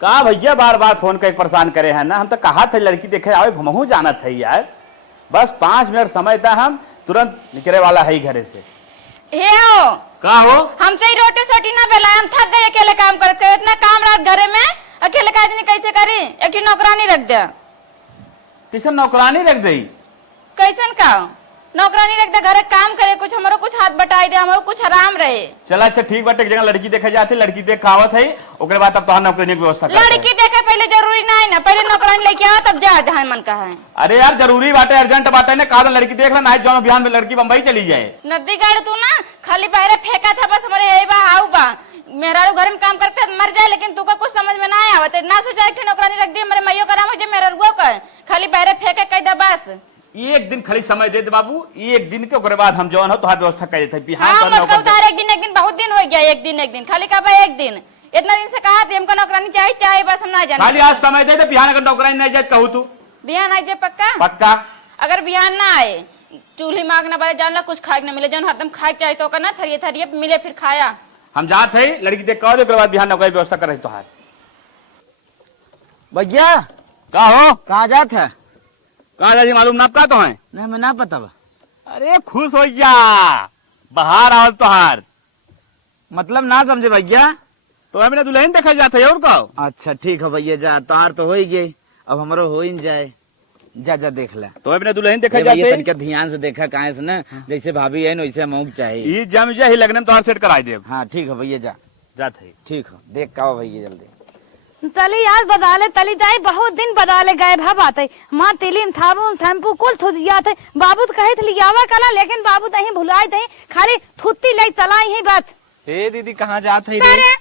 का भैया बार बार फोन कर परेशान करे हैं ना। हम तो कहा थे लड़की देखे आओ, हमहू जाना था यार। बस 5 मिनट समय था, हम तुरंत निकले वाला है घरे से। हे हो का हो? हमसे ही रोटी सोटी ना बेला, हम थक गए अकेले काम करते। इतना काम रात घरे में अकेले का आदमी कैसे करी? एक नौकरानी रख दे। किशन नौकरानी रख दी? कैसन का नौकरानी रख दे, घरे काम करे, कुछ हमारो कुछ हाथ बटाई दे, हमारो कुछ आराम रहे। चला अच्छा ठीक बात, एक जगह लड़की देखे जाती, लड़की देख खावत है, ओकरे बाद तब तो नौकरानी की व्यवस्था करते। लड़की देखे पहले जरूरी ना है ना, पहले नौकरानी लेके आओ तब जा जहाँ मन का है। अरे यार जरूरी बात है, अर्जेंट बात है ना। कहा लड़की देख लेना, जो बिहान में लड़की बम्बई चली जाए। नदी गाड़ तू ना खाली बहरे फेंका था, बस हमारे यही बा आऊ बा। मेरा घर में काम करते मर जाए, लेकिन तू का कुछ समझ में ना आवत ना। सोचा कि नौकरानी रख दी, मेरे मैयो का नाम हो जाए, मेरा रुआ का खाली बहरे फेंके कह दे बस। एक दिन खाली समय दे दे बाबू, एक दिन के ओकरे बाद हम जौन हो तोहार व्यवस्था कर देते। हाँ मत कहू तार एक दिन बहुत दिन हो गया। एक दिन खाली कहा एक दिन, इतना दिन से कहा थी हमको नौकरानी चाहिए बस हम ना जाने। खाली आज समय दे दे, बिहान अगर नौकरानी नहीं जाए कहू तू। बिहान आ जाए पक्का? पक्का। अगर बिहान ना आए, चूल्ही मांगना पड़े, जानला कुछ खाए ना मिले, जौन हरदम खाए चाहिए तो ना थरिये थरिये मिले फिर खाया। हम जात है लड़की देख कहो, ओकरे बाद बिहान नौकरी व्यवस्था कर रही तोहार। भैया का हो? कहाँ जात है? कहा जाजी मालूम ना का तो है? नहीं मैं ना पता बा। अरे खुश हो जा, बाहर आओ तोहार। मतलब ना समझे भैया। तो हमने दुल्हन देखा जाता है और कहो। अच्छा ठीक है भैया, जा तोहार तो हो ही गई, अब हमारो हो ही जाए। जा जा देख ले। तो हमने दुल्हन देखा जाते जाते तनिक ध्यान से देखा काहे से ना, जैसे भाभी है वैसे मौक चाहिए। ई जम जा ही लगने में तोहार सेट कराई दे। हाँ ठीक है भैया, जा जाते ठीक है, देख का भैया जल्दी। तली यार बदाले तली जाए, बहुत दिन बदाले गए भाव आते माँ तिलिम थाबू थैम्पू कुल थुदिया थे। बाबू कहे थे लियावा कला, लेकिन बाबू तही भुलाए थे, खाली थुत्ती ले चलाई ही बस। ए दीदी कहाँ जात है रे?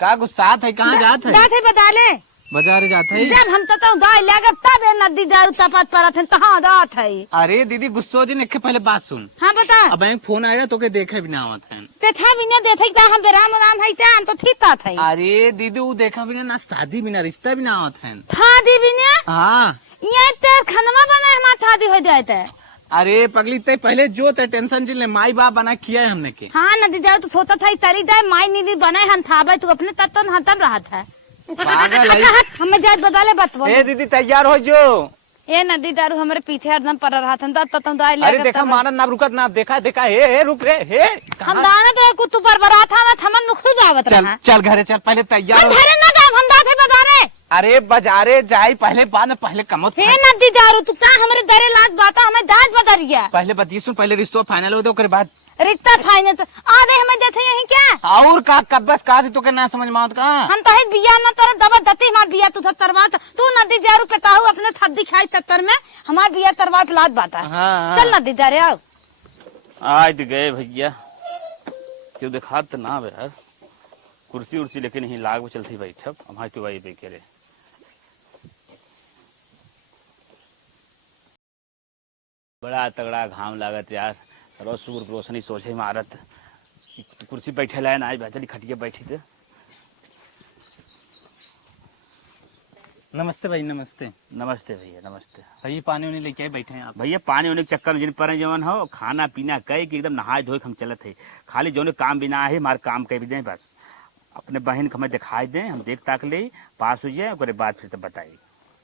का गुस्सा है? कहाँ जात है? जाते बदाले बाजार जात है। जब हम तो गाय लागत तब नदी दारू तपत परत है, कहाँ जात है? अरे दीदी गुस्सो जी ने पहले बात सुन। हाँ बता। अब फोन आएगा तो के देखे भी ना आवत है। ते था बिना देखे का हम राम राम है जान तो ठीक था। अरे दीदी वो देखा बिना ना शादी बिना रिश्ता भी ना आवत है। था दी बिना? हाँ ये तेर खनवा बना हमारा शादी हो जाए थे। अरे पगली ते पहले जो ते टेंशन जिले माई बाप बना किया है हमने के। हाँ नदी जाओ तो सोता था चली जाए, माई नीदी बनाए हम था तू अपने तत्न हतम रहा था। पागल है। हमें जात बदले बतवा। ए दीदी तैयार हो जो। ये नदी दारू हमारे पीछे हरदम पर रहा था, तब दाई ले। अरे देखा मारत ना रुकत ना, देखा देखा हे रुक रे हे। हम दाना तो कुत्तू पर बरा था, थमन नुख जावत रहा। चल घरे चल, पहले तैयार हो। घरे ना जा, हम दाते बाजारे। अरे बाजारे जाई पहले बाद पहले कमत। हे नदी दारू तू का हमारे दरे लाज बाता हमें दाज बदरिया। पहले बती सुन, पहले रिश्ता फाइनल हो दे, ओकरे बाद रिश्ता फाइनल तो आधे हमें देते यही क्या? और का कब्बस का तो के ना समझ में आवत का। हम तो है बिया ना तेरा दबा दती मार बिया तू तरवा तू नदी दारू के ताहू अपने थप दिखाई चक्कर में हमार बिया तरवा के लाज बाता। हाँ। चल नदी दारे आओ। आज गए भैया, क्यों देखा तो ना यार, कुर्सी उर्सी लेकिन नहीं लाग चलती बैठब हमारे तो भाई बेके रे। बड़ा तगड़ा घाम लागत यार, रोज सूर रोशनी सोचे मारत, कुर्सी बैठे लाए ना, आज चली खटिया बैठी थे। नमस्ते भाई नमस्ते। नमस्ते भैया नमस्ते। भैया पानी वानी लेके आए बैठे हैं आप? भैया पानी होने के चक्कर में जिन पर जवन हो खाना पीना कह कि एकदम नहाए धोए हम चलत है। खाली जो काम बिना है हमारे काम कह भी दें, बस अपने बहन को हमें दिखाई दें, हम देख ताक ले पास हो जाए, उसके बाद फिर तो बताइए।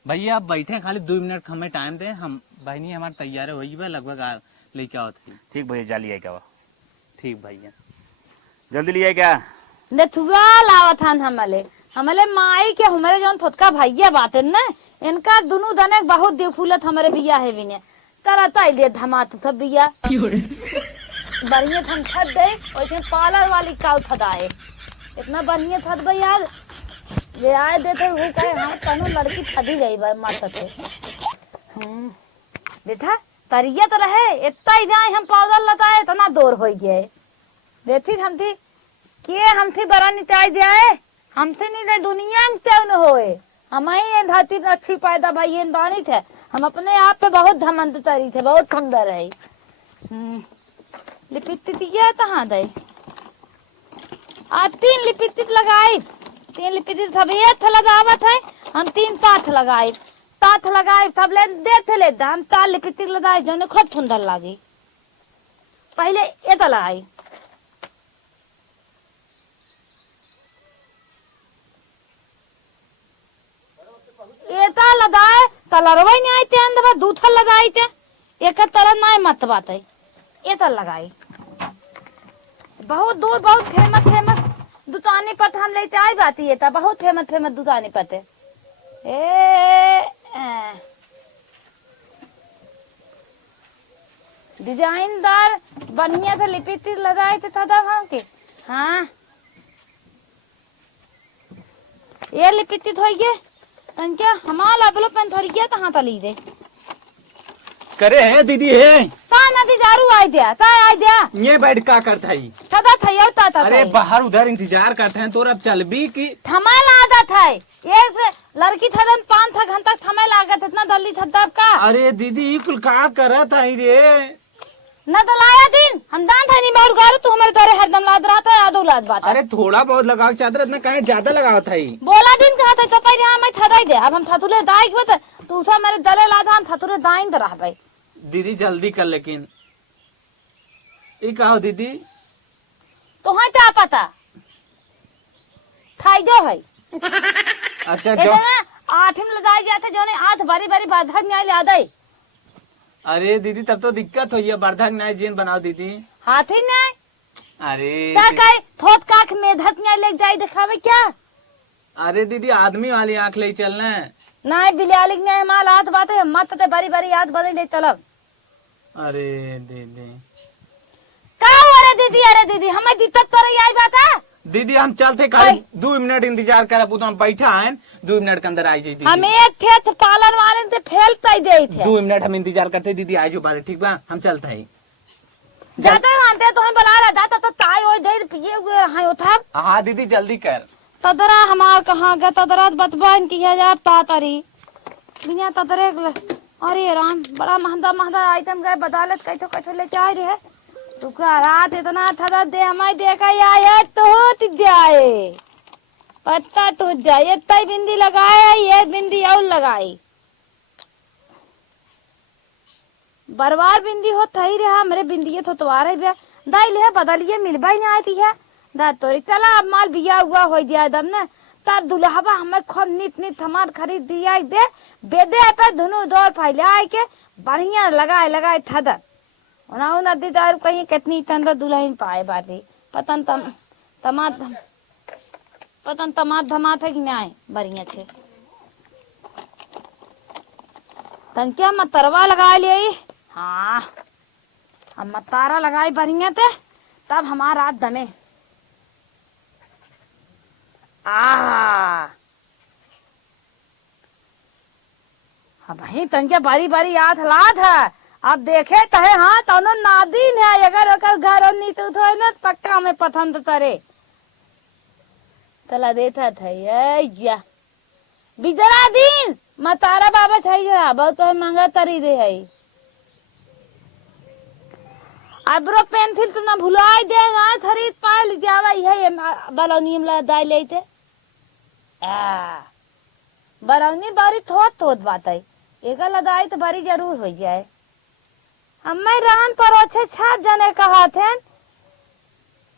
भैया आप बैठे खाली 2 मिनट हमें टाइम दें, हम बहनी हमारे तैयार हो गई लगभग लेके आओ थी। ठीक भैया जा लिया क्या? ठीक भैया जल्दी लिया क्या? नेथुआ लावत हन हमले माई के हमारे जौन थोटका भैया बातें न, इनका दोनों दने बहुत दिफुलत हमारे बिया है बिने तरता ले धमात सब बिया बढ़िया थन थद दे, ओइसे पार्लर वाली काउ थदाए इतना बढ़िया थद बे यार ले आए देते हुए कहे हां कनो लड़की थदी गई बा मारते। देखा तरिया तो रहे इतना ही जाए हम पाउडर लगाए इतना दूर हो गए देखी हम थी के हम थी बड़ा निचाई जाए हमसे नहीं ले दुनिया में क्यों न होए। हम ही धरती अच्छी पैदा भाई ये दानी थे, हम अपने आप पे बहुत धमंत तरी थे, बहुत खंडर है। लिपितिया कहाँ दे? आज 3 लिपितित लगाई, 3 लिपितित सब ये थ लगावत है, हम 3 पाथ लगाए तब ले देते ले हम 4 लिपितित लगाए जो खूब सुंदर लगी। पहले ये तो लगाई एता लदाए तलरवा नहीं आते अंदर दूठा लगाई थे एक तरह ना मत बात है एता लगाई बहुत दूर बहुत फेमस फेमस दुकानी पर हम लेते आई बात ये था बहुत फेमस फेमस दुकानी पर थे डिजाइनदार बढ़िया से लिपित लगाए थे सदा हम के हाँ ये लिपित हो गए तंचा हमारा बलो पेन थोड़ी गया कहाँ तली दे करे है दीदी है ता नदी दारू आई दिया ता आई दिया ये बैठ का करता है सदा थयो ता ता अरे बाहर उधर इंतजार करते हैं तो अब चल भी की थमल आदत है ये लड़की थदम 5 घंटा थमल लागत इतना दल्ली थदब का अरे दीदी कुल का करत है रे न दलाया दिन हम दान था नहीं बहुत गारू तू हमारे दरे हरदम लाद रहा था आदो लाद बात अरे थोड़ा बहुत लगाओ चादर इतना कहीं ज्यादा लगाओ था ही बोला दिन कहा था तो पहले मैं थदाई दे अब हम थतुले दाई के बता तू था मेरे दले लाद हम थतुले दाइन दे रहा भाई दीदी जल्दी कर लेकिन ये कहो दीदी तो हाँ क्या पता थाई दो है अच्छा ये जो ना 8 में लगाई जाते जो ने 8 बारी बारी बाधा न्याय ले आदाई अरे दीदी तब तो दिक्कत हुई है वर्धक न्याय जीन बनाओ दीदी हाथी न्याय अरे क्या कहे थोत काख में धक न्याय ले जाई दिखावे क्या अरे दीदी आदमी वाली आंख ले चलना ना बिलियाली न्याय माल हाथ बात है मत ते बारी बारी याद बदल ले चलब अरे दीदी का अरे दीदी हमें दिक्कत तो रही आई बात है दीदी हम चलते खाली 2 मिनट इंतजार करब तो हम बैठा हैं 2 मिनट के अंदर आई जाए हम एक थे पालन वाले से फैलता ही दे थे 2 मिनट हम इंतजार करते दीदी आई जो बारे ठीक बा हम चलते हैं जाते मानते तो हम बुला रहा जाता तो ताई हो दे पिए हुए हां उठा हाँ दीदी जल्दी कर तदरा हमार कहां गया तदरा बतबान की है जा तातरी बिना तदरे अरे राम बड़ा महंगा आइटम गए बदालत कैसे ले जा रहे है तुका रात इतना थदा दे हमारी देखा आया तो होत जाए पत्ता तो जाए इतना बिंदी लगाए ये बिंदी और लगाई बरबार बिंदी हो थई रहा मेरे बिंदी ये तो तुम्हारे भी दाई ले बदलिए मिलबा ही नहीं आती है दा तोरी चला अब माल बिया हुआ हो जाए दम ने तार दुल्हबा हमें खूब नित हमार खरीद दिया दे बेदे पे दोनों दौर फैले आए के बढ़िया लगाए थदा ना नदी दार कहीं कितनी तंदा दुल्हन पाए बारी पतन तमा धमा थे कि नहीं बढ़िया छे तन क्या मतरवा लगा लिए हाँ हम मतारा लगाई बढ़िया थे तब हमारा रात दमे भाई तन क्या बारी बारी याद ला था अब देखे कहे हाँ तनो नादिन है अगर घर नहीं तो ना पक्का में पसंद करे तला देता था ये बिजरा दिन मतारा बाबा छाई जरा बहुत तो मांगा तरी दे है आइब्रो पेंसिल तो ना भुलाई दे ना खरीद पाए जावा ये बलौनी में दाई लेते बलौनी बारी थोत बात है एक लदाई तो बारी जरूर हो जाए हमें रान पर अच्छे 6 जने कहा थे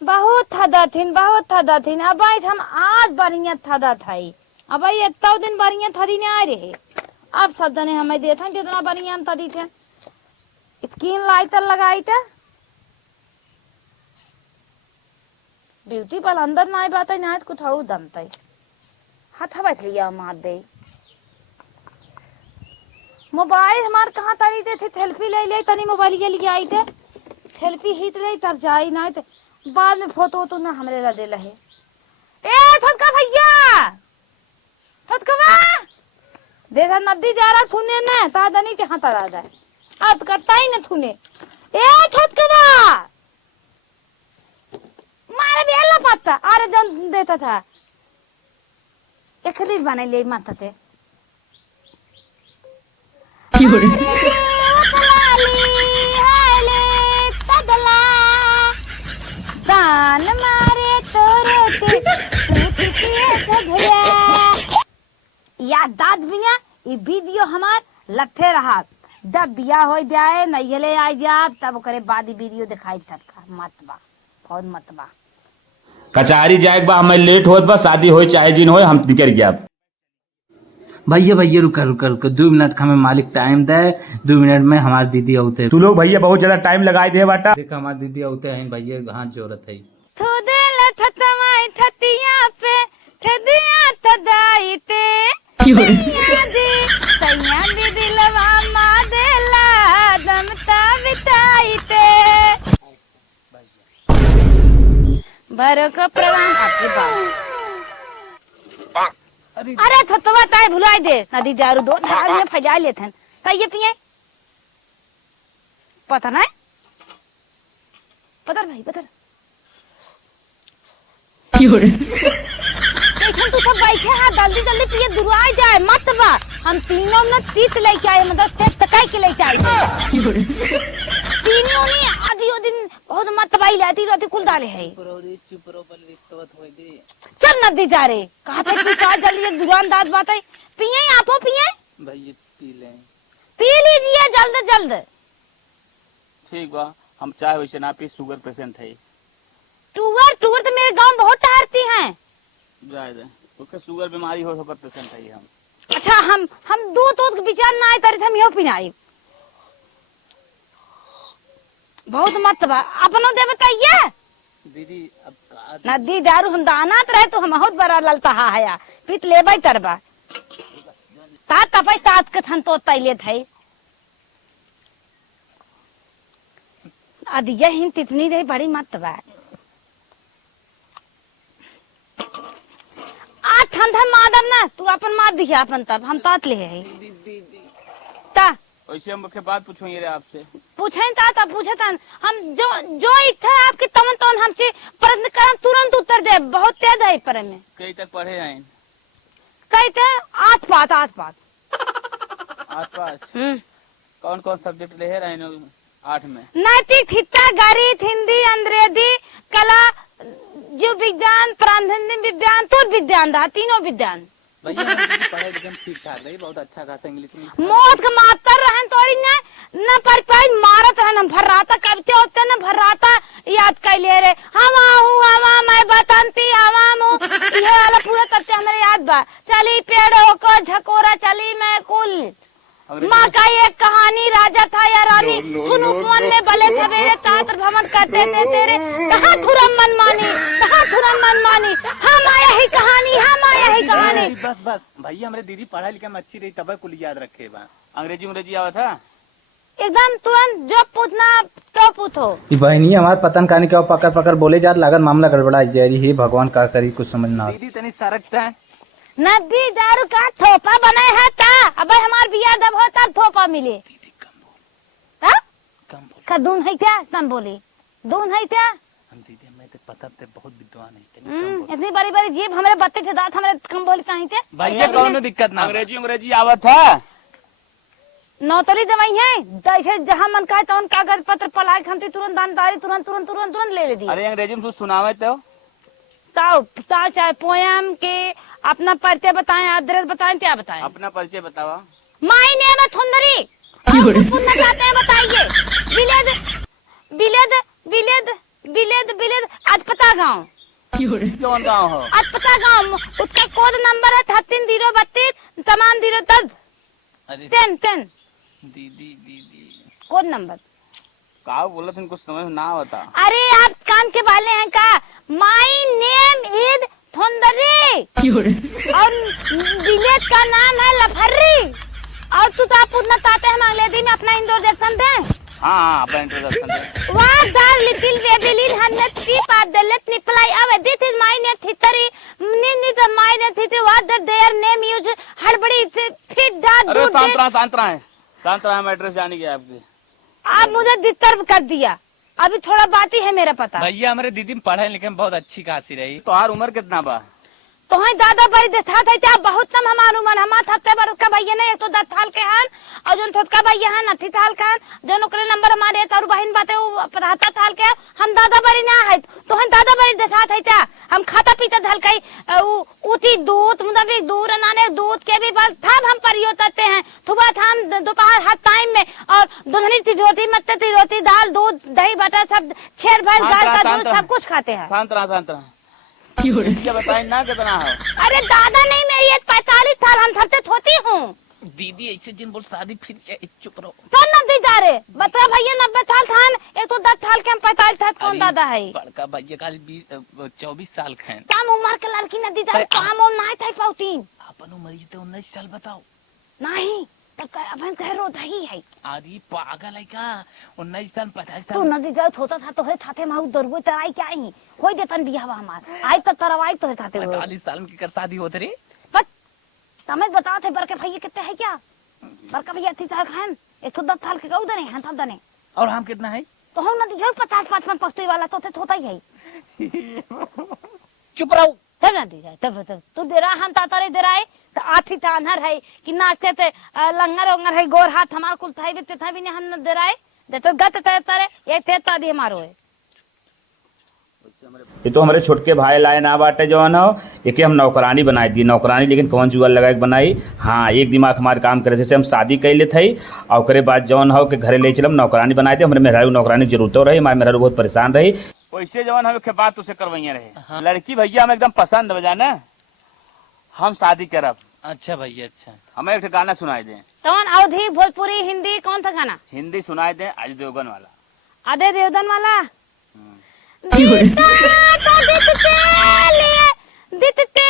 बहुत थदा थीन अब हम आज बढ़िया थदा थाई अब इतना दिन बढ़िया थदी नहीं आ रहे अब सब जने हमें देते हैं जितना बढ़िया हम थदी थे स्किन लाइटर लगाई थे ब्यूटी पर अंदर ना आई बात है ना कुछ हो दमता हाथ बैठ लिया मार दे मोबाइल हमारे कहाँ तरी थे सेल्फी ले तनी मोबाइल के लिए आई थे सेल्फी हित ले तब जाई ना थे बाद में फोटो तो ना हमरे ला दे लहे ए थतका भैया थतकवा देखा नदी जा रहा सुने ना तादनी के हाथ आ जाए अब करता ही ना सुने ए थतकवा मारे बेला पत्ता अरे जन देता था एक खलील बना ले माथा थे तान मारे या दाद बिना ये वीडियो हमार लट्ठे रहा जब बिया हो जाए नैहले आ जा तब करे बाद वीडियो दिखाई थका मतबा बहुत मतबा कचहरी जाए बा हमें लेट होत बा शादी हो चाहे जिन हो हम निकल गया भैया भैया रुका रुका रुका 2 मिनट का हमें मालिक टाइम दे। 2 मिनट में हमारी दीदी आते। तू लोग भैया बहुत ज्यादा टाइम लगाए दे बाटा। देख हमारी दीदी आते हैं भैया हाथ जोड़त है। थोदेला थतमाई थतिया पे थदिया थदाईते सैया दी दिलवा मा देला दमता बिताईते भरो को प्रणाम आपके बाप। अरे थतवा ताई भुलाई दे नदी दारू दो ढाल में फजा लेते हैं कहिए पिए पता नहीं पता भाई पता तू सब बैठे हैं जल्दी जल्दी पिए दुआ जाए मत बा हम तीनों में तीत लेके आए मतलब तेज तकाई के लेके आए तीनों ने आधी दिन बहुत मत बाई लाती रोती कुल डाले है चल नदी जा रे कहा थे तू का जल्दी दुकानदार बात है पिए आपो पिए भैया पी लें। पी लीजिए जल्द जल्द। ठीक बा हम चाय वैसे ना पी शुगर पेशेंट है। टूवर टूवर तो मेरे गांव बहुत टहरती हैं। जाए दे ओके शुगर बीमारी हो शुगर पेशेंट है हम। अच्छा हम दूध दूध के विचार ना आए तारे हम यो पिनाई बहुत मत बा अपनो दे बताइए दीदी अब नदी दारू हम दानात रहे तो हम बहुत बड़ा ललता है पीत लेबै तरबा ता तपै तात के थन तो तैले थे अद यही तितनी रे बड़ी मत बा आ ठंडा मादम ना तू अपन मार दिखा अपन तब हम तात ले है ता वैसे हम मुख्य बात पूछो ये आपसे पूछें ता पूछतन हम जो इच्छा है आपकी तमन तो हमसे प्रश्न करम तुरंत उत्तर दे बहुत तेज है पर में कई तक पढ़े हैं कहते आठ पात आसपास कौन कौन सब्जेक्ट ले रहे हैं 8 में नैतिक हिस्सा गणित हिंदी अंग्रेजी कला जीव विज्ञान प्राणिक विज्ञान तो विज्ञान रहा तीनों विज्ञान भैया हम पढ़ाई एकदम ठीक ठाक रही बहुत अच्छा खासा इंग्लिश में मौत का मास्टर रहन तोड़ी न पर पाई मारत रहन हम भर्राता कविते होते न भर्राता याद कर ले रे हवा मैं बतंती हवा मु ये वाला पूरा करते हमारे याद बा चली पेड़ों को झकोरा चली मैं कुल माँ का एक कहानी राजा था या रानी सुन उपवन में भले सवेरे तांत्र भ्रमण करते थे तेरे कहाँ थुरम मनमानी हम आया ही कहानी बस भैया हमारे दीदी पढ़ा लिखा में अच्छी रही तब कुल याद रखे बा अंग्रेजी आवा था एकदम तुरंत जो पूछना तो पूछो। बहनी हमारे पतन कहानी क्या पकड़ पकड़ बोले जात लागत मामला गड़बड़ा जा रही है भगवान का करी कुछ समझ ना। दीदी तनी सरकता है नदी दारू का थोपा बना है ता अब हमार बिया दब हो तब थोपा मिले का दून है क्या तम बोली दून है क्या दीदी मैं तो पता ते बहुत विद्वान है इतनी बड़ी बड़ी जीभ हमारे बत्ते थे दांत हमारे कम बोली कहीं थे भैया कौन दिक्कत ना अंग्रेजी आवा था नौतली दवाई है जैसे जहाँ मन का तो कागज पत्र पलाई खमती तुरंत दानदारी तुरंत ले दी। अरे अंग्रेजी में सुनावे तो ताऊ चाहे पोयम के अपना परिचय बताएं एड्रेस बताएं क्या बताएं अपना परिचय बतावा। माई नेम है थुंदरी सुनना चाहते हैं बताइए बिलेद अजपता गाँव कौन गाँव हो अजपता गाँव उसका कोड नंबर है 3332 तमाम 10 दीदी कोड नंबर का बोला तुम कुछ समझ ना होता। अरे आप कान के वाले हैं का माई नेम इज थुंदरी और विलेज का नाम है लफर्री और तू तो पूछना चाहते हैं हम अंग्रेजी में अपना इंट्रोडक्शन दें। हाँ अपना introduction they. What the little baby little hundred sheep are the let me fly away. This is my name Thitari. This is my name Thitari. What the their name use हड़बड़ी fit that अरे do शांत रहा मैं address जाने गया आपके। आप मुझे डिस्टर्ब कर दिया अभी थोड़ा बात ही है मेरा पता। भैया हमारे दीदी पढ़ाई लिखे में बहुत अच्छी खासी रही। तो हर उम्र कितना बा तो है दादा बड़ी देखा था क्या बहुत कम हमार उम्र हमार थत्ते बड़ का भैया ने 110 साल के हन और जोन छोटका भैया हन 80 साल का जो ओकरे नंबर हमारे और बहन बाटे वो 75 साल के हम दादा बड़ी ना है तो हम दादा बड़ी देखा था क्या हम खाता पीता धलकई उती दूध मुदबिक दूर नाने दूध के भी बस था हम परियो करते हैं सुबह हम दोपहर हर टाइम में और दूधनी रोटी मत्ते थी रोटी दाल दूध दही बटर सब छेर भैंस गाय का दूध सब कुछ खाते हैं। शांत रहा क्या बताए ना कितना हो। अरे दादा नहीं मेरी ये 45 साल हम थरते होती हूँ। दीदी ऐसे जिन बोल शादी फिर चुप रहो। तो नब्बे जा रे बता भैया 90 साल थान एक तो 10 साल के हम 45 साल कौन दादा है। बड़का भैया खाली 24 साल के हैं। काम उम्र के लड़की नदी जा काम और नहीं था पाउतीन। अपन उम्र ये तो 19 साल बताओ। नहीं तो अपन कह रो दही है। आदि पागल है का 19 साल 50 तू साल। नदी जा होता था तो है थाते माऊ दरगो तराई क्या ही होई देतन बियाह हमार आई तो तरवाई तो है थाते हो 45 साल की कर शादी होते रे। बस समझ बता थे बरके भैया कितने है क्या बरका भैया 30 साल खान 110 साल के गऊ दने हैं तब दने और हम कितना है? तो हम नदी जा 50-55 पस्ती वाला तो थे होता ही है। चुप रहो। तब नदी जाए तब तू दे रहा हम ताता रे दे रहा है तो आठी तानहर है कि नाचते थे लंगर उंगर है गोर हाथ हमार कुल थाई भी था भी नहीं हम न दे रहा है देतो गत तारे ये थे तादी हमारो है। ये तो हमारे छोटके भाई लाए ना बाटे जवन हो एक हम नौकरानी बनाई दी नौकरानी लेकिन कौन जुआ लगा के बनाई। हाँ एक दिमाग हमारे काम करे जैसे हम शादी कैले थे और करे बाद जवन हो के घरे ले चलम नौकरानी बनाए थे हमारे मेहरारू नौकरानी जरूरत रही हमारे मेहरारू बहुत परेशान रही वैसे जवन हम के बात उसे करवैया रहे। हाँ। लड़की भैया हम एकदम पसंद बजा ना हम शादी करब। अच्छा भैया अच्छा हमें एक गाना सुनाई दे। कौन अवधी भोजपुरी हिंदी कौन था गाना? हिंदी सुनाई दे अजय देवगन वाला। अजय देवगन वाला दिखते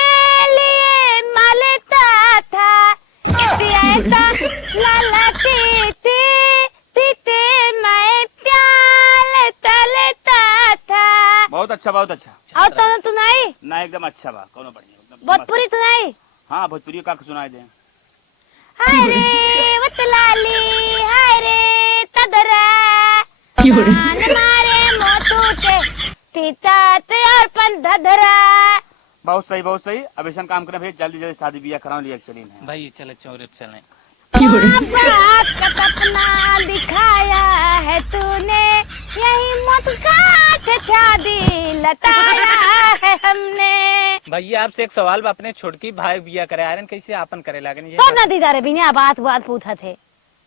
लिए मालेता था लाला तीते मैं प्याल तलता था। बहुत अच्छा बहुत अच्छा। और तो नहीं ना एकदम अच्छा बा कोनो बढ़िया भोजपुरी तो नहीं। हाँ भोजपुरी का सुनाई दे। हाय रे वतलाली हाय रे तदरा मारे मोतू के तीता और पंधरा। बहुत सही बहुत सही। अब ऐसा काम करें भाई जल्दी जल्दी शादी ब्याह कराओ लिया चली है भाई चले चौरे चले। सपना दिखाया है तूने यही मत काट शादी लताया है हमने। भैया आपसे एक सवाल बा अपने छोटकी भाई बिया करे आरन कैसे आपन करे लागन ये सब नदी दारे बिना बात पूछा थे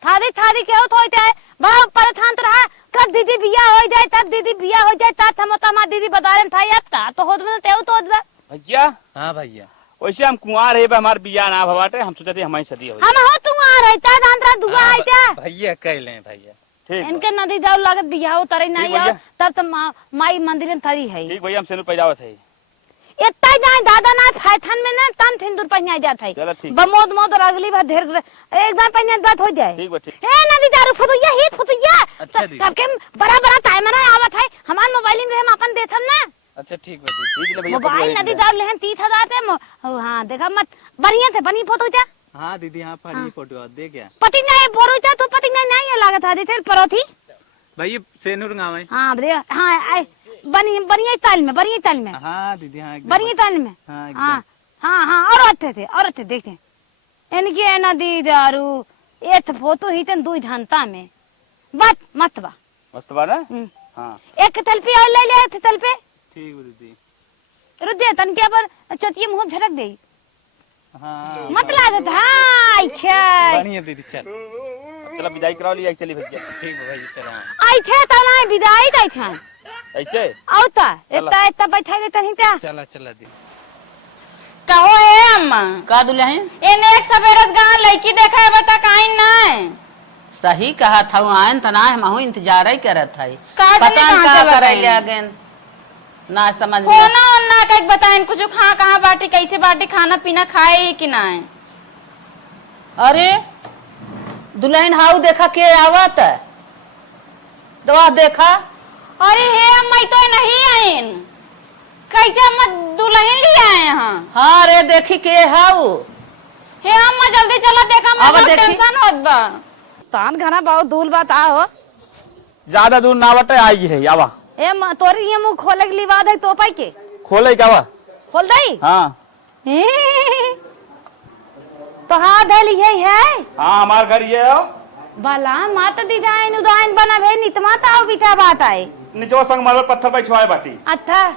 थादी थादी के हो तो है बहुत परेशान रहा कब दीदी बिया हो जाए तब दीदी बिया हो जाए तात हम हमार दीदी बता रहे था यार ता तो होत में तेऊ तो भैया। हाँ भैया वैसे हम कुंवार है हमार बिया ना भवाटे हम सोचते हमारी शादी हो हम हो तू आ रहे ता दांतरा दुआ आई था भैया कह ले भैया। ठीक इनके नदी जाओ लागत बिया हो तरे नहीं आओ तब तो माई मंदिर में थरी है। ठीक भैया हम सेनु पैदावत है इतना जाए दादा ना फैथन में ना तन सिंदूर पहिया जाता है। चलो ठीक बमोद मोद और अगली बार ढेर एकदम पहिया बात हो जाए। ठीक बा ठीक। ए नदी दारू फुदुया ही फुदुया अच्छा दीदी। तब के बड़ा बड़ा टाइम ना आवत है हमार मोबाइल में हम अपन देथम ना अच्छा ठीक बा दीदी। ठीक ले भैया मोबाइल नदी दारू लेहन 30,000 थे। हां देखा मत बढ़िया थे बनी फोटो जा। हाँ दीदी हाँ फड़ी फोटो दे क्या पति नहीं बोरो जा तो पति नहीं लागत है जैसे परोथी भैया सेनूर गाँव है। हां बढ़िया हां बढ़िया ताल में हाँ दीदी हाँ एकदम बढ़िया ताल में हाँ एकदम। हाँ हाँ हाँ और अच्छे देखते इनकी नदी दारू एक फोटो ही तन दो घंटा में बात मत बा मस्त बा ना। हाँ एक तल पे और ले ले एक तल पे ठीक है दीदी। रुक दे तन के पर चतिये मुंह झटक दे हाँ मत लागत हां अच्छा बढ़िया दीदी चल चलो विदाई कराओ लिया चली भैया। ठीक है भैया चला। आई थे त ना विदाई दै छन ऐसे औता इतना बैठा दे तनी ता चला चला दीदी। कहो ए अम्मा का दुल्हन एने एक सवेरस गां लड़की देखा है बता काई नहीं सही कहा था आयन तना हम इंतजार ही करत है का पता जाने नहीं कहाँ का चला करे गए? ले अगेन ना समझ में कोना ओना का बताएं कुछ कहां बाटी कैसे बाटी खाना पीना खाए ही कि नहीं। अरे दुल्हन हाउ देखा के आवत है दवा देखा। अरे हे अम्मा तो नहीं आइन कैसे अम्मा दुल्हन ले आए हैं। हाँ रे देखी के हाउ हे अम्मा जल्दी चला देखा अब मैं देखी। टेंशन होत बा। तान घना बहुत दूर बात आओ ज्यादा दूर ना बटे आई है आवा ए तोरी ये मुंह खोले के लिवा दे तो पाई के खोले क्या आवा खोल दई हाँ तो हाँ धली है हाँ हमार घर ये हो भला मात डिजाइन उदाइन बना भे नितमा ताओ बिता बात आए नीचे संग मार्बल पत्थर पे छुआए बाटी अच्छा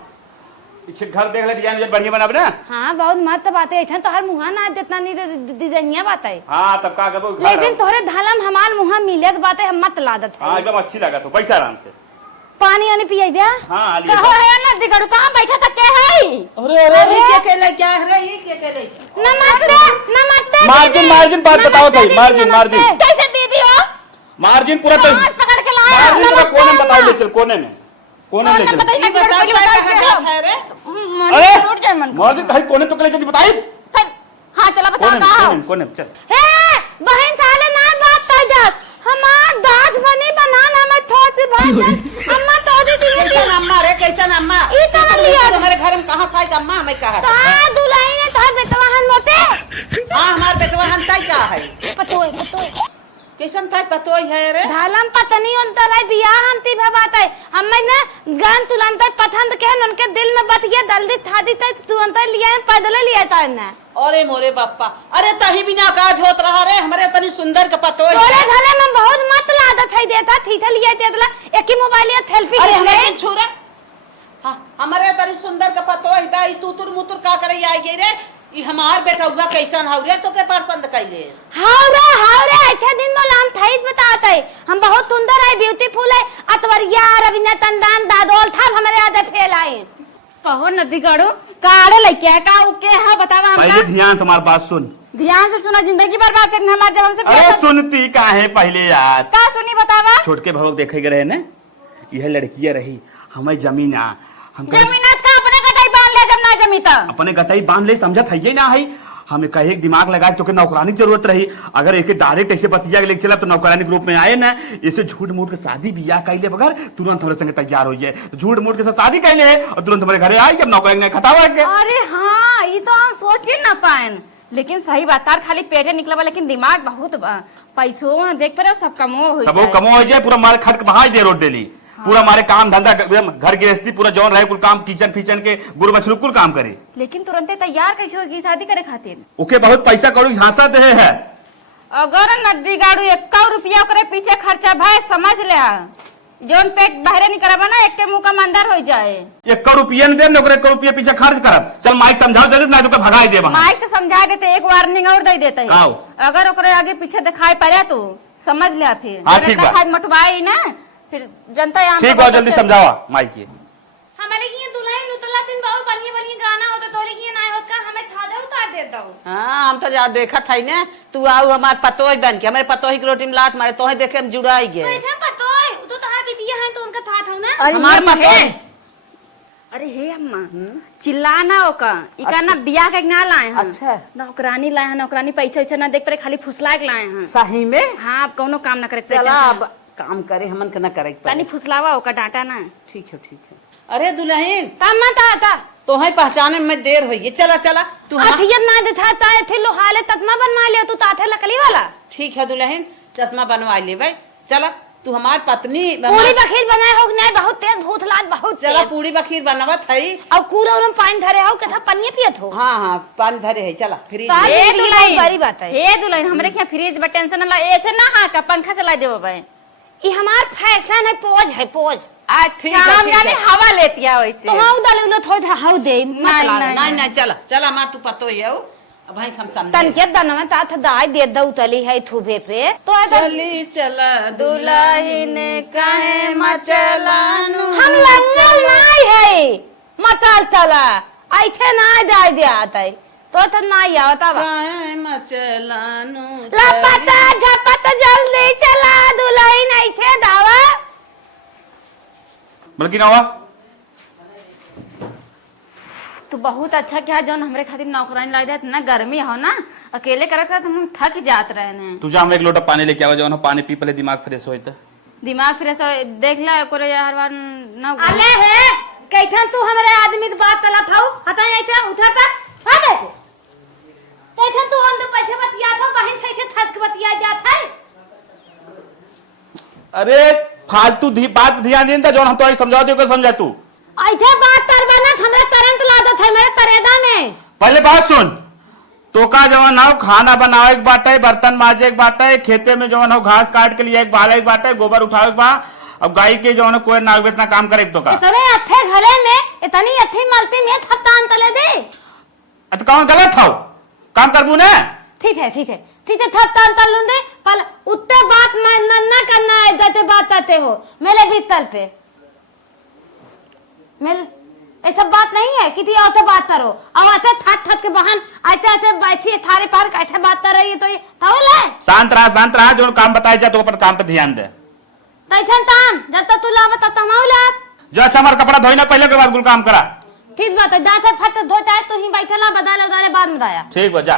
पीछे घर देख ले डिजाइन जो बढ़िया बनाबे ना। हाँ बहुत मस्त बात है ऐसा तोहर मुहा ना जितना नहीं डिजाइनिया बात है हाँ तब का करबो लेकिन तोहरे धालम हमार मुहा मिले बात है हम मत लादत हाँ है एकदम अच्छी लगा तो बैठा आराम से। पानी आने पिया दिया। हाँ आ कहो लिए है ना दिगड़ू कहाँ बैठा तक के है नमस्ते नमस्ते मार्जिन मार्जिन बात बताओ भाई मार्जिन मार्जिन कैसे दीदी हो मार्जिन पूरा तो हाथ पकड़ के लाया मार्जिन पूरा कोने में बताओ ले चल कोने में ले चल बताइए अरे टूट जाए मन मार्जिन कहीं कोने तो ले चल बताई हाँ चला बता कहा कोने में चल हे बहन साले ना बात कर जा हमार दाद बनी बनाना मैं थोड़ से भाई अम्मा तो दी थी कैसन अम्मा रे कैसन अम्मा ई तो लिया तुम्हारे घर में कहाँ साइक अम्मा मैं कहा का दुलाई ने तो बेटवा हन मोते हाँ हमार बेटवा हम तय का है पतो कैसन था पतो है रे धालम पतनी उनता लाई बियाह हम ती बात है हम ने गान तुरंत पसंद के उनके दिल में बत गया जल्दी था दी तुरंत लिया पैदल लिया था ना अरे मोरे बाप्पा अरे तही बिना काज होत रहा रे हमारे तनी सुंदर के पतो तोरे घले में बहुत मत लादत है देता थी लिया तेला एक ही मोबाइल या सेल्फी अरे ले हमें छुरा हाँ हमारे तनी सुंदर के पतो है तूतुर मुतुर का करे आई गई रे ई हमार बेटा हुआ कैसन हाउ रे तो के पसंद कैले हावरे अच्छा दिन में हम थई बताते है हम बहुत सुंदर है ब्यूटीफुल है अतवरिया रविना तंदान दादोल था हमारे आदे फेल आए कहो नदी गड़ू काड़े लइके का उके है बतावा पहले हमका ध्यान से हमारी बात सुन ध्यान से सुना जिंदगी बर्बाद करने हमारे जब हमसे अरे सुनती का है पहले यार का सुनी बतावा छोड़ के भरोग देखे गए रहे ना यह लड़कियां रही हमें जमीन हम जमीनात का अपने कटाई बांध ले जब ना जमी त अपने गटाई बांध ले समझा था ना है हमें कहे दिमाग लगा तो नौकरानी की जरूरत रही अगर एक डायरेक्ट ऐसे बतिया लेके चला तो नौकरानी ग्रुप में आए ना इसे झूठ मूठ के शादी बियाह कैले बगैर तुरंत हमारे संग तैयार हो जाए तो झूठ मूठ के साथ शादी कैले और तुरंत हमारे घरे आए जब नौकरानी खटावा के अरे हाँ ये तो हम सोच ही ना पाएन लेकिन सही बात तार खाली पेटे निकलवा लेकिन दिमाग बहुत पैसों देख पे सब कमो हो सब कमो हो जाए पूरा हमारे खट बहा दे रोड डेली पूरा हमारे काम धंधा घर गृहस्थी पूरा जौन रहे कुल काम किचन फिचन के गुरु बछलू कुल काम करे लेकिन तुरंत तैयार कैसे होगी शादी करे खातिर ओके बहुत पैसा कौड़ी झांसा दे है अगर नदी गाड़ू 1 रुपया करे पीछे खर्चा भाई समझ ले जोन पेट बाहर नहीं करबा ना एक के मुंह का मंदर हो जाए 1 रुपया नहीं दे 1 रुपया पीछे खर्च करब चल माइक समझाओ जल्दी ना तो भगाई दे माइक तो समझा देते एक वार्निंग और दे देते आओ। अगर ओकरे आगे पीछे दिखाई पड़े तो समझ ले फिर हाँ, ठीक बा। हाथ मटवाई ना फिर जनता यहाँ ठीक बा जल्दी समझावा माइक ये हमारे की दुल्हन उतला दिन बहुत बढ़िया बढ़िया गाना होता तोरे की ना होत का हमें था दे उतार दे दो हाँ हम तो जा देखा था ने तू आऊ हमार पतो बन के हमारे पतो की रोटी में लात मारे तो देखे हम जुड़ाई गए कैसे पतो है तो तार भी दिया है तो उनका था था ना हमार पतो अरे हे अम्मा चिल्लाना ओका इका ना बियाह के ना लाए हैं अच्छा नौकरानी लाए हैं नौकरानी पैसा वैसा ना देख पड़े खाली फुसला के लाए हैं सही में हाँ अब कौनो काम ना करे चला अब काम करे हमन के ना करे तनी फुसलावा ओका डांटा ना ठीक है अरे दुल्हन तम्मा ता तो है पहचाने में देर हुई चला चला तू अथियत ना देथा ता थे लोहाले ततमा बनवा लिया तू ताथे लकड़ी वाला ठीक है दुल्हन चश्मा बनवा ले भाई चला तू हमार पत्नी पूरी बखीर बनाए हो नहीं बहुत तेज भूत लाल बहुत चला तेज पूरी बखीर बनावत है और कूड़ा उरम पानी धरे हो कथा पन्नी पियत हो हाँ हाँ पानी भरे है चला फ्रिज तार हे भी दुल्हन बड़ी बात है हे दुल्हन हमरे के यहाँ फ्रिज बा टेंशन ना ऐसे ना हाँ का पंखा चला देबो भाई ये हमार फैशन है पोज है पोज ठीक शाम जाने है हवा लेती है वैसे तो हम उदल उलो थोड़ा हाउ दे मत लाग नहीं चला चला मार तू पतो है अब भाई हम समझ तन के दन में तात दाई दे दऊ तली है थुबे पे तो चली चला दुल्हन काहे मचलानु हम लंगल नहीं है मताल तला ऐथे ना दाई दे आता है तो नहीं आवता बा काहे मचलानु लपटा झपट जल्दी चला दुल्हन ऐथे दावा बल्कि ना तो बहुत अच्छा क्या जौन हमरे खातिर नौकरानी लग जात ना गर्मी हो ना अकेले करत तो हम थक जात रहे ने तू जा हम एक लोटा पानी लेके आवा जो पानी पी पहले दिमाग फ्रेश होए तो दिमाग फिर से देख ला करे हर बार ना अले है कैथन तू हमरे आदमी के बात तला थाऊ हटा ऐथे उठाता हां देखो कैथन तू हम पैसे बतिया था बहिन कैसे थक के बतिया जात है अरे फालतू बात ध्यान देन जो हम तो समझा दे समझा तू ऐसे बात कर बना हमरा करंट लादत है मेरे तरेदा में पहले बात सुन तो का जवन हो खाना बनावे एक बात है बर्तन माजे एक बात है खेते में जवन हो घास काट के लिए एक बाल एक बात है गोबर उठावे एक बा अब गाय के जवन कोई नाग इतना काम करे तो का इतने अच्छे घरे में इतनी अच्छी मलती में थत्तान तले दे तो कौन गलत हो काम करबू ने ठीक है थत्तान तलू दे पर उत्ते बात मैं न करना है जते बात आते हो मेरे भीतर पे मिल ऐसा बात नहीं है कि औते बात करो अब ऐसे थट थट के बहन ऐसे ऐसे बैठी थारे पार कैसे बात कर रही है तो ये थावल है शांत रहा जो काम बताए जा तो अपन काम पे ध्यान दे। तैठन ताम जब तक तू ला बता तमाउला जो अच्छा हमारा कपड़ा धोइना पहले के बाद कुल काम करा। ठीक बात है दांत फट धोता है तो ही बैठला बदाले उदाले बाद में दाया ठीक बा जा।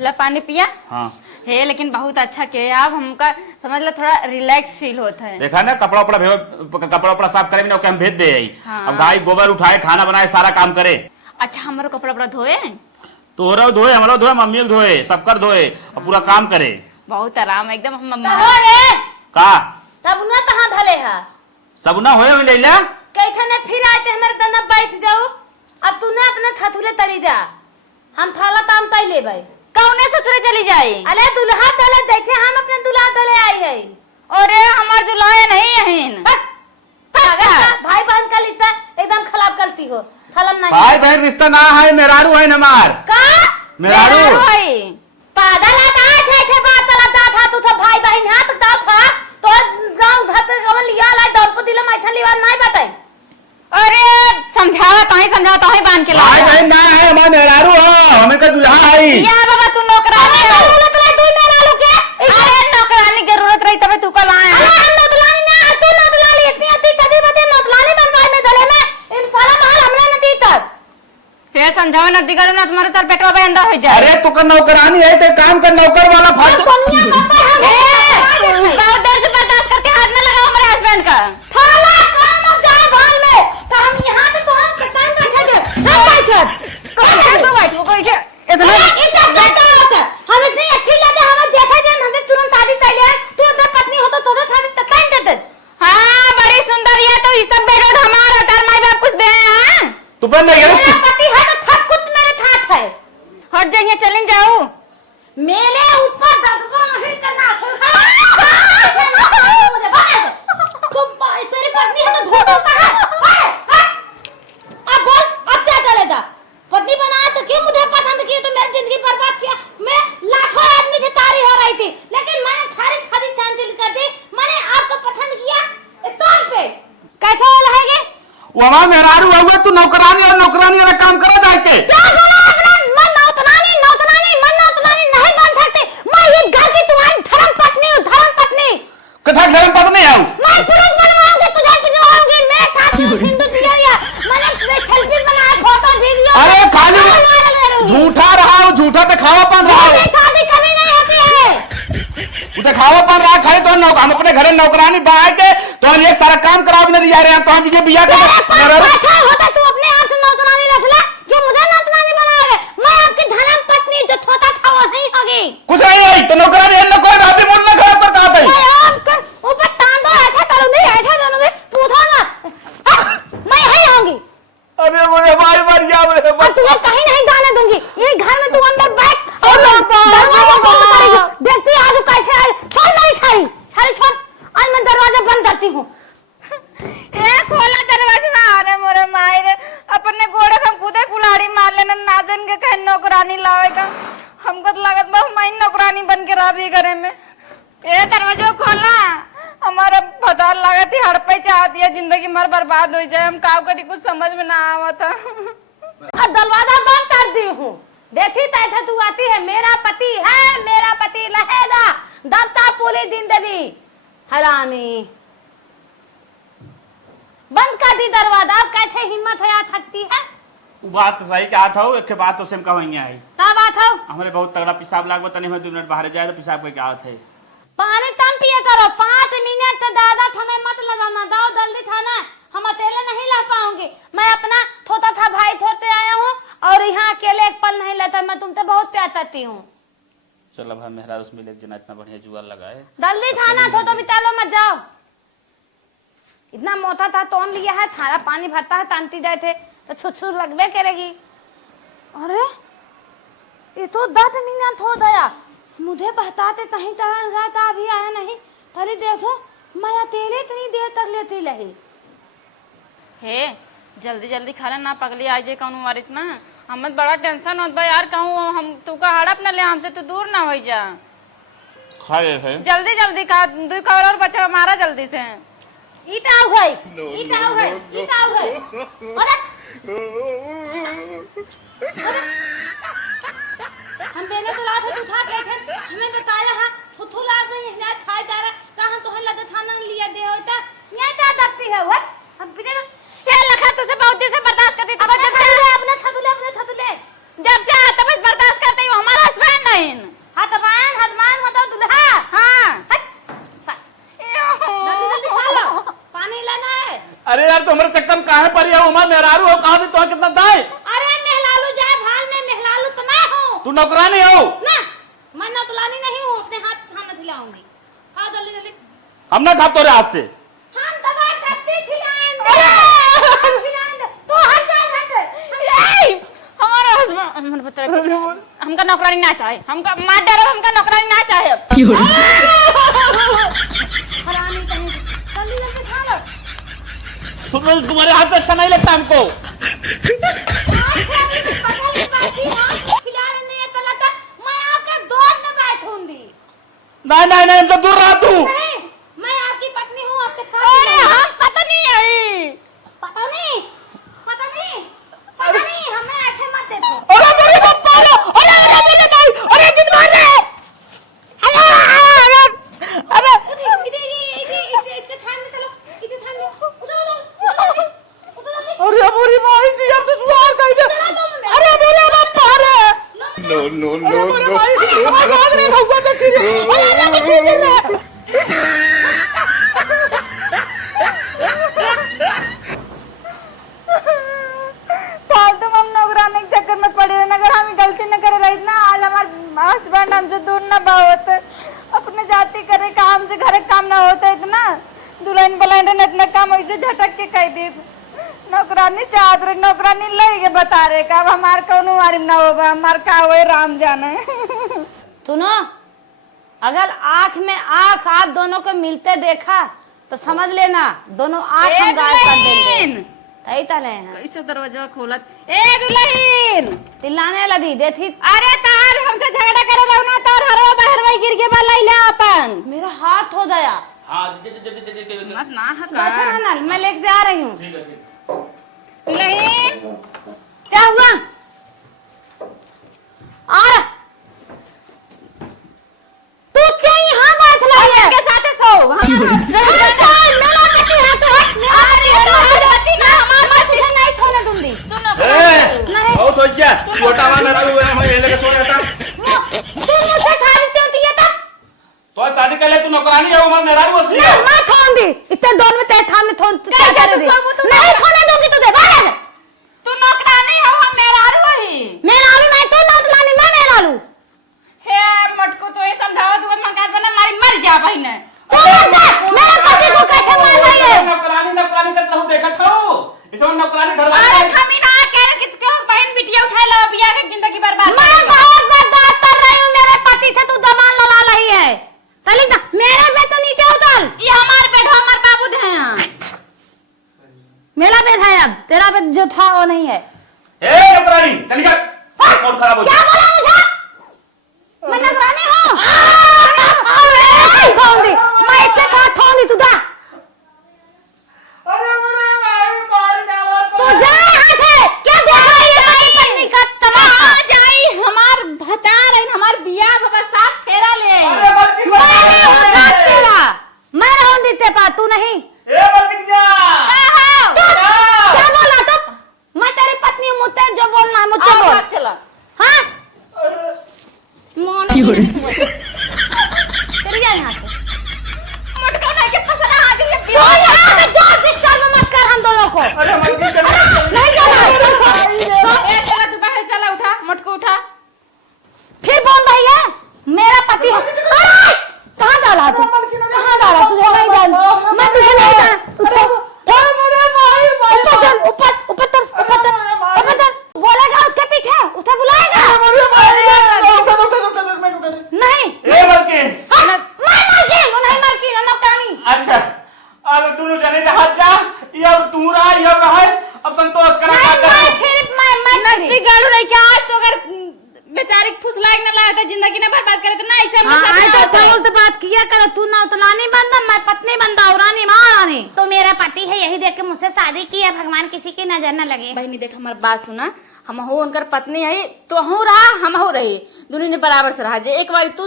ला पानी पिया। हाँ हे लेकिन बहुत अच्छा किया आप हमका समझ लो थोड़ा रिलैक्स फील होता है। देखा ना कपड़ा उपड़ा साफ करे ना हम भेज दे। हाँ। अब गाय गोबर उठाए खाना बनाए सारा काम करे। अच्छा हमारे कपड़ा उपड़ा धोए तोहरा धोए हमारा धोए मम्मी को धोए सबकर धोए और पूरा काम करे। बहुत आराम एकदम हम का तब ना कहां धले है सब ना होए ले ले कैथे ने फिर आते हमारे दना बैठ जाओ अब तू ना अपने थथुरे तरी जा हम थाला ताम तई लेबै कौने ससुरे चली जाए। अरे दुल्हा तले देखे हम अपने दुल्हा तले आई है अरे हमार दुल्हा नहीं है भाई बहन का लिता एकदम खराब गलती हो थलम नहीं भाई बहन रिश्ता ना है मेहरारू है हमार का मेहरारू पागल आता थे बात चला था तू तो भाई बहन हाथ दाव था तो गांव घर के गवन लिया ला दौलपुर दिला मैथन लिवा नहीं बताई। अरे समझावा तो ही बांध के ला भाई बहन ना है हमार मेहरारू हो हमें का दुल्हा है या बाबा तू नौकरानी तू मेरा लो के अरे नौकरानी की जरूरत रही तबे तू कल आया। अरे हम नौकरानी ना तू नौकरानी इतनी अच्छी कदी बदे नौकरानी बनवाई में गले में इन सारा महल हमने नहीं तक फिर समझावा नदी कर ना तुम्हारे सर पेटवा पे अंदर हो जाए। अरे तू का नौकरानी है ते काम कर नौकर वाला फालतू बहुत देर से बर्दाश्त करके हाथ में लगाओ मेरे हस्बैंड का थाला काम मत जाए भाल में तो हम यहां पे तो हम किसान बैठे थे हम बैठे कौन है तो बैठ वो कोई है इतना इतना होता हम इतनी अच्छी लगे हमें देखा जन हमें तुरंत शादी कर लिया तू अगर पत्नी हो तो तुम्हें शादी तय देते। हां बड़ी सुंदर है तो ये सब बेरोड हमारा तार माई बाप कुछ दे हां तू बंद नहीं मेरा पति है तो थक कुछ मेरे ठाठ है हट जाइए चलें जाओ मेरे ऊपर दबको नहीं करना मुझे चुप तेरी पत्नी है तो झूठ बोलता है अब बोल अब क्या करेगा पत्नी बनाया तो क्यों मुझे पसंद किया तो मेरी जिंदगी बर्बाद किया मैं लाखों आदमी से तारी हो रही थी लेकिन मैंने सारी शादी कैंसिल कर दी मैंने आपको पसंद किया इस तौर पे कैसे हो रहेगी वो हमार मेहरारू हुआ तू नौकरानी और नौकरानी वाला काम करा जाके क्या बोला आपने मन नौकरानी नहीं बन सकते मैं ये घर की तुम्हारी धर्म पत्नी हूँ धर्म पत्नी कथा धर्म पत्नी है मैं पुरुष बनवाऊंगी तुझे पिजवाऊंगी मेरे साथ सिंदूर दिया मैंने सेल्फी बनाया फोटो वीडियो अरे खाली झूठा रहा हो झूठा पे खावा पन रहा हो शादी कभी नहीं होती है उते खावा पन रहा खाली तो हम अपने घरे नौकरानी बाय के तो हम एक सारा काम कराओ नहीं जा रहे हैं तो हम ये बिया के बैठा होता तू अपने आप से नौकरानी रख ले क्यों मुझे नौकरानी बनाओगे मैं आपकी धर्म पत्नी जो छोटा था वो नहीं होगी कुछ नहीं है तो नौकरानी है नौकर अभी मुंह में खड़ा पर कहां मैं आपका ऊपर टांग दो ऐसा करूंगी ऐसा करूंगी पूछो ना मैं यही होंगी अरे मुझे भाई मर गया मेरे और तुम्हें कहीं नहीं जाने दूंगी ये घर में तू अंदर बैठ और दरवाजा बंद करेगी देखती आज कैसे आए छोड़ मेरी सारी छोड़ आज मैं दरवाजा बंद करती हूँ ए खोला दरवाजा ना अरे मोरे माई रे अपने गोड़े हम खुदे कुलाड़ी मार लेना नाजन के कहीं नौकरानी लावेगा हमको तो लागत बा मैं नौकरानी बन के रही घरे में। ए दरवाजा खोला हमारा पता लागत ही हड़पे चाहती है जिंदगी मर बर्बाद हो जाए हम काव करी कुछ समझ में ना आवा था। अब दरवाजा बंद कर दी हूँ देखी तैसे तू आती है मेरा पति रहेगा दबता पूरी जिंदगी हरामी बंद कर दी दरवाजा अब कैसे हिम्मत है थकती है वो बात सही क्या था एक बात तो सेम का होइया है क्या बात है हमारे बहुत तगड़ा पेशाब लागबो तनी में 2 मिनट बाहर जाए तो पेशाब के क्या होत है पानी कम पिया करो 5 मिनट तो दादा हमें मत लगाना दाओ जल्दी खाना हम अकेले नहीं ला पाऊंगी मैं अपना छोटा था भाई छोड़ते आया हूँ और यहाँ अकेले एक पल नहीं लेता मैं तुमसे बहुत प्यार करती हूँ चल अब मेहरा उसमें ले जना इतना बढ़िया जुआ लगाए जल्दी खाना छोटो बितालो मत जाओ इतना मोटा था तोन लिया है थारा पानी भरता है तानती जाए थे तो छुछुर लगबे करेगी। अरे ये तो 10 मिनट हो गया मुझे बहताते कहीं तरह गया था अभी आया नहीं अरे देखो मैं अकेले इतनी देर तक लेती रही हे जल्दी जल्दी खा ना पगली आ जाए कौन वारिस ना हमें बड़ा टेंशन होता है यार कहूँ हम तू का हड़प न ले हमसे तू दूर ना हो जा खाए है जल्दी जल्दी खा 2 कवर और बचा हमारा जल्दी से ईटाव है अरे हम बेने तो लात है उठा के थे हमें बताया हां थुथु लात में हिना खाए जा रहा हम तो लगे थाना में लिया दे होता ये क्या करती है वो हम बिना क्या लखा तुझे बहुत दिन से बर्दाश्त करती थी अपने थतुले जब से आता बस बर्दाश्त करते हो हमारा हस्बैंड नहीं हदमान मतलब दुल्हा हाँ जल्दी खा लो पानी लेना है अरे यार तुम्हारे चक्कर में काहे पड़ी है उमर मेहरारू हो कहां से तो कितना दाए अरे मेहलालू जाए भाल में मेहलालू तो मैं हूँ तू नौकरानी हो ना मैं नौतलानी नहीं हूँ अपने हाथ से खाना खिलाऊंगी खाओ जल्दी हम ना खा तोरे हाथ से हम दवा करते खिलाएंगे तो हट जा हमारा हस्बैंड मन बता हमका नौकरानी ना चाहे हमका मार डरो हमका नौकरानी ना चाहे हरामी कहीं जल्दी खा लो तुम्हारे हाथ से अच्छा नहीं लगता हमको नहीं नहीं नहीं हमसे दूर रहा तू मैं आपकी पत्नी हूँ आपके अरे हम पता नहीं है पता नहीं हमें ऐसे मत देखो अरे मेरे पप्पा अरे अरे मेरे भाई अरे किन मार रहे अरे इसके थान में चलो इधर थान में अरे मोरी माई जी अब तो सुहार कह दे अरे मेरे पप्पा रे नो भाग रे भगवान का खीर अरे तो खीर ले फालतू हम नौकरानी के चक्कर में पड़े रहे अगर हम गलती न करे रही ना आज हमारे हस्बैंड हमसे दूर न बावत अपने जाति करे काम से घर काम ना होता इतना दुल्हन बुलाने ने इतना काम ऐसे झटक के कह दी नौकरानी चाहत रहे नौकरानी ले के बता रहे का अब हमार कौन मारी ना होगा हमार का हुए राम जाने सुनो अगर आँख में आँख आप दोनों को मिलते देखा तो समझ लेना दोनों आँख हम गायब कर देंगे तई तले हैं कैसे दरवाजा खोलत ए दुल्हन चिल्लाने लगी देखी अरे तार हमसे झगड़ा करे रहो ना तार हरवा बहरवा गिर के बलैला अपन मेरा हाथ हो गया हाँ मत ना अच्छा ना मैं लेके आ रही हूँ दुल्हन क्या हुआ और तू क्या यहाँ बैठ रही है के साथ सो मेरा पति है तो नहीं छोड़ने दूंगी बहुत हो गया छोटा वाला रहू हम ये लेके सो रहता तू मुझसे खाली क्यों दिया था तो शादी कर ले तू नौकरानी है उमर मेहरारू असली है मैं खोन दी इतने दोन में तेरे थाने थोन तू क्या कर रही नहीं खोने दूंगी तुझे भाग तू नौकरानी हो हम मेहरारू ही मेहरारू नहीं तो नौतलानी मैं मेहरारू हे मटको तो ये समझावा तू मन का बना मारी मर जा बहन तू मर जा मेरे पति को कैसे मार रही है नौकरानी करता हूं देखा था इसमें नौकरानी घर अरे वाले खमी ना कह रहे कि क्यों बहन बिटिया उठा ला बिया के जिंदगी बर्बाद मैं बहुत बर्दाश्त कर रही हूँ मेरे पति से तू दबान लगा रही है चली जा मेरे बेट तो नीचे उतर ये हमार बेटा हमार बाबू थे मेरा बेट है अब तेरा बेट जो था वो नहीं है ए नौकरानी चल निकल और खराब हो क्या बोला मुझे मैं नौकरानी हूँ अरे कौन दी मैं इतने कहा थोड़ी तू जा अरे मेरे भाई मार जावा तू जा यहाँ से क्या देख रही है मेरी पत्नी का तमाशा जाई हमार भतार है हमार बिया बाबा साथ फेरा ले अरे बल्कि मैं रहूं देते पा तू नहीं ए बल्कि क्या बोला तुम मैं तेरी पत्नी हूं मुझसे जो बोलना है मुझसे बोल चला हाँ तेरी जा यहाँ से मटका ना के फसला आज ये तू यहाँ पे जा डिस्टर्ब मत कर हम दोनों को अरे बल्कि चल नहीं जाना ए चला तू बाहर चला उठा मटको उठा फिर बोल रही है मेरा पति है अरे कहाँ डाला तू कहाँ डाला तुझे नहीं डाल मैं तुझे नहीं डाल ऊपर चल ऊपर ऊपर चल बोलेगा उसके पीछे उसे बुलाएगा नहीं ए बल्कि मैं मर गई वो नहीं मर गई नौकरानी अच्छा अब दोनों जने हाथ जा ये अब तू रहा ये रहा अब संतोष करा मैं सिर्फ मैं बिगाड़ू रही क्या आज तो अगर बेचारी बारी फुसलाए ना लाया था जिंदगी ने बर्बाद करे तो ना ऐसे हम हाँ, साथ आई ना तो होते। था उल्ट बात किया कर, तू ना तो रानी बनना, मैं पत्नी बनता हूँ, रानी माँ रानी। तो मेरा पति है, यही देख के मुझसे शादी की है, भगवान किसी की नजर न लगे। बहनी देख हमारी बात सुना, हम हो उनकर पत्नी है तो हूँ रहा हम हो रही दोनों ने बराबर से रहा जे एक बारी तू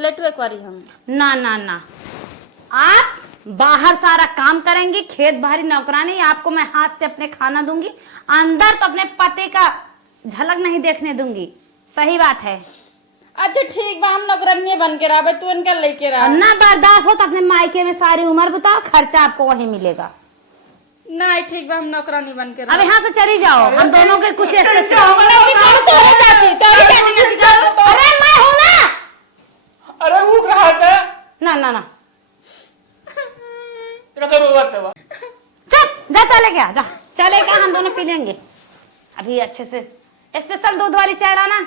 लेटू एक बारी हम। ना ना ना, आप बाहर सारा काम करेंगी, खेत बाहरी नौकरानी, आपको मैं हाथ से अपने खाना दूंगी, अंदर तो अपने पति का झलक नहीं देखने दूंगी। सही बात है अच्छा ठीक बा, हम नौकरानी बन के रहा तू इनका लेके रहा। ना बर्दाश्त हो तो अपने मायके में सारी उम्र बताओ, खर्चा आपको वही मिलेगा। नहीं ठीक बा, हम नौकरानी बन के अब यहाँ से चली जाओ, हम दोनों के कुछ ऐसे अरे मैं हूँ ना। अरे वो कहा था ना ना ना, तेरा तो बात है चल जा, चले क्या, जा चले क्या, हम दोनों पी लेंगे अभी अच्छे से। स्पेशल दूध वाली चाय लाना।